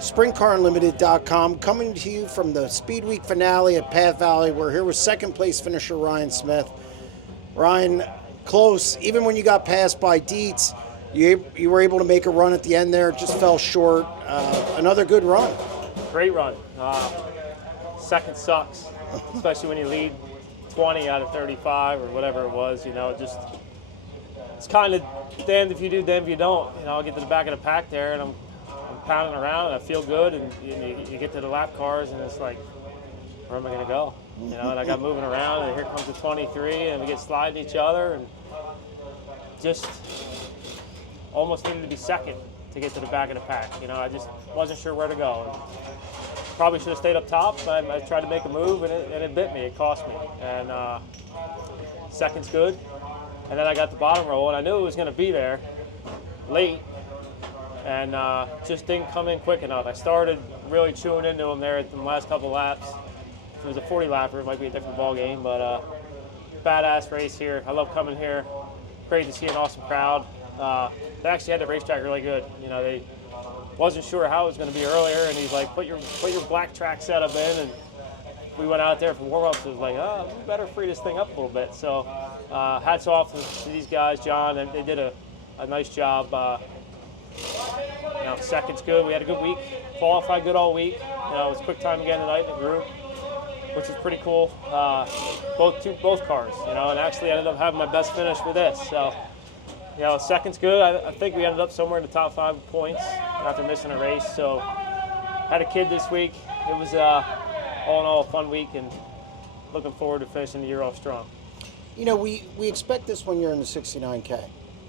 SprintCarUnlimited.com, coming to you from the Speedweek finale at Path Valley. We're here with second place finisher Ryan Smith. Ryan, close. Even when you got passed by Dietz, you were able to make a run at the end there. It just fell short. Another good run. Great run. Second sucks, especially when you lead 20 out of 35 or whatever it was. You know, it's kind of damned if you do, damned if you don't. You know, I get to the back of the pack there, and I'm pounding around, and I feel good, and you get to the lap cars, and it's like, where am I going to go? You know, and I got moving around, and here comes the 23, and we get sliding each other, and just almost needed to be second to get to the back of the pack. You know, I just wasn't sure where to go. And probably should have stayed up top. I tried to make a move, and it bit me. It cost me. And second's good. And then I got the bottom roll, and I knew it was going to be there late, and just didn't come in quick enough. I started really chewing into him there at the last couple laps. If it was a 40-lapper, it might be a different ball game, but badass race here. I love coming here. Great to see an awesome crowd. They actually had the racetrack really good. You know, they wasn't sure how it was going to be earlier, and he's like, put your black track setup in, and we went out there for warm-ups. It was like, oh, we better free this thing up a little bit. So hats off to these guys, John, and they did a nice job. You know, second's good. We had a good week. Qualified good all week. You know, it was quick time again tonight in the group, which is pretty cool. Both cars, you know, and actually ended up having my best finish for this. So, you know, second's good. I think we ended up somewhere in the top 5 points after missing a race. So, had a kid this week. It was all in all a fun week, and looking forward to finishing the year off strong. You know, we expect this when you're in the 69K.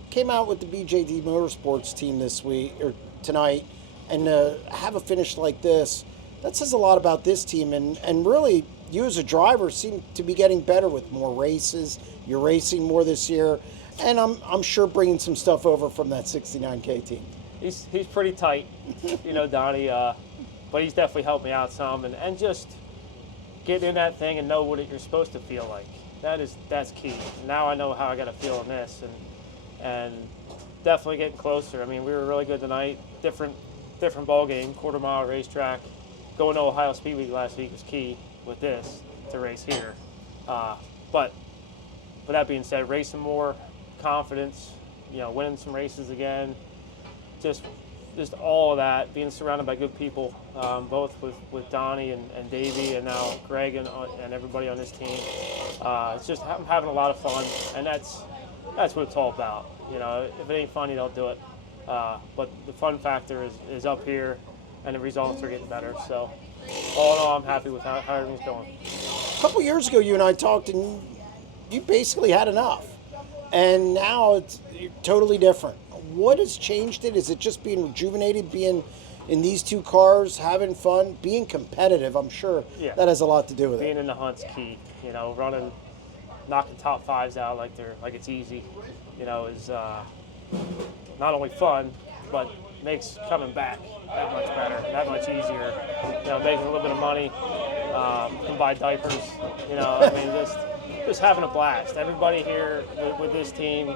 Came out with the BJD Motorsports team this week or tonight, and have a finish like this, that says a lot about this team. And really, you as a driver seem to be getting better with more races. You're racing more this year, and I'm sure bringing some stuff over from that 69K team. He's pretty tight, you know, Donnie, but he's definitely helped me out some, and just get in that thing and know what you're supposed to feel like. That's key. Now I know how I got to feel in this, and definitely getting closer. I mean, we were really good tonight. Different ball game, quarter-mile racetrack. Going to Ohio Speedweek last week was key with this to race here. But with that being said, racing more, confidence, you know, winning some races again, just all of that, being surrounded by good people, both with Donnie and Davey, and now Greg and everybody on this team. It's just I'm having a lot of fun, and that's what it's all about. You know, if it ain't fun, you don't do it. But the fun factor is up here, and the results are getting better. So, all in all, I'm happy with how everything's going. A couple years ago, you and I talked, and you basically had enough. And now it's totally different. What has changed it? Is it just being rejuvenated, being in these two cars, having fun, being competitive? I'm sure that has a lot to do with it. Being in the hunt's key. You know, knocking top 5s out like it's easy, you know, is not only fun, but makes coming back that much better, that much easier. You know, making a little bit of money, can buy diapers. You know, I mean, just having a blast. Everybody here with this team,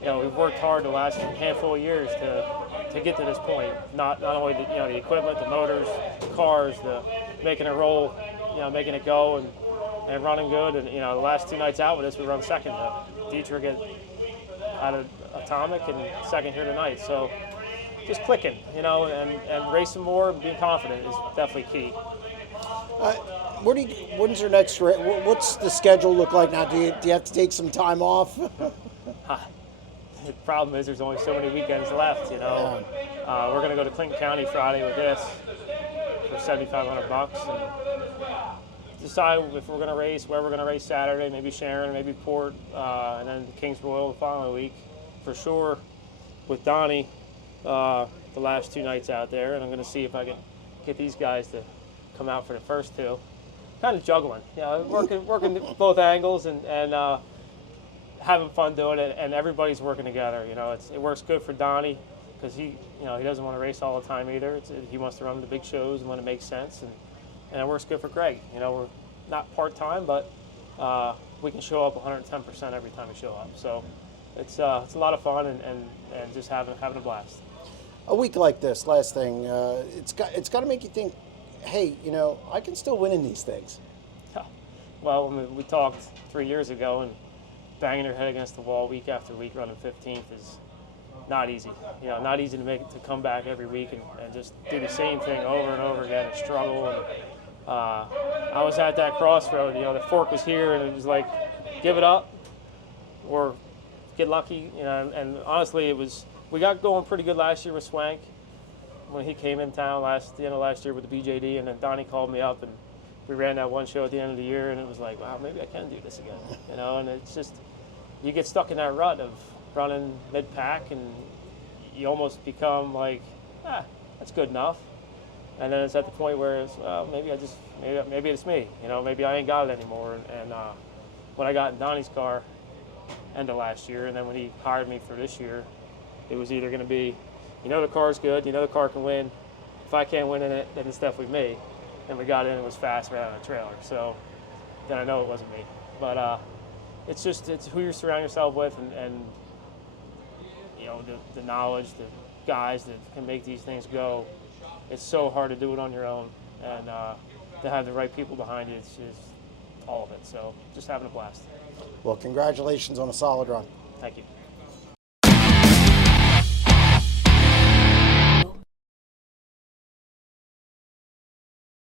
you know, we've worked hard the last handful of years to get to this point. Not only the equipment, the motors, the cars, the making it roll, you know, making it go, and running good. And, you know, the last 2 nights out with us, we run second. Dietrich out of Atomic and second here tonight. So just clicking, you know, and racing more and being confident is definitely key. When's your next race? What's the schedule look like now? Do you have to take some time off? The problem is there's only so many weekends left, you know. We're going to go to Clinton County Friday with this for $7,500 and decide if we're going to race, where we're going to race Saturday, maybe Sharon, maybe Port, and then Kings Royal the following week. For sure with Donnie the last 2 nights out there, and I'm going to see if I can get these guys to come out for the first 2. Kind of juggling, you know, working both angles and having fun doing it, and everybody's working together. You know, it works good for Donnie because he doesn't want to race all the time either. He wants to run the big shows when it makes sense, and it works good for Greg. You know, we're not part-time, but we can show up 110% every time we show up. So it's a lot of fun and just having a blast. A week like this, last thing, it's got to make you think, hey, I can still win in these things. Well, I mean, we talked 3 years ago, and banging your head against the wall week after week running 15th is not easy. Not easy to come back every week and just do the same thing over and over again and struggle. And I was at that crossroad. The fork was here, and it was like, give it up or get lucky. And honestly, we got going pretty good last year with Swank when he came in town the end of last year with the BJD, and then Donnie called me up and we ran that one show at the end of the year, and it was like, wow, maybe I can do this again. And it's just, you get stuck in that rut of running mid-pack, and you almost become like, that's good enough. And then it's at the point where it's, well, maybe it's me. Maybe I ain't got it anymore. And when I got in Donnie's car end of last year, and then when he hired me for this year, it was either going to be, the car's good, the car can win. If I can't win in it, then it's definitely me. And we got in and it was fast right out of the trailer. So then I know it wasn't me. But it's who you surround yourself with, and the knowledge, the guys that can make these things go. It's so hard to do it on your own, and to have the right people behind you is all of it. So just having a blast. Well, congratulations on a solid run. Thank you.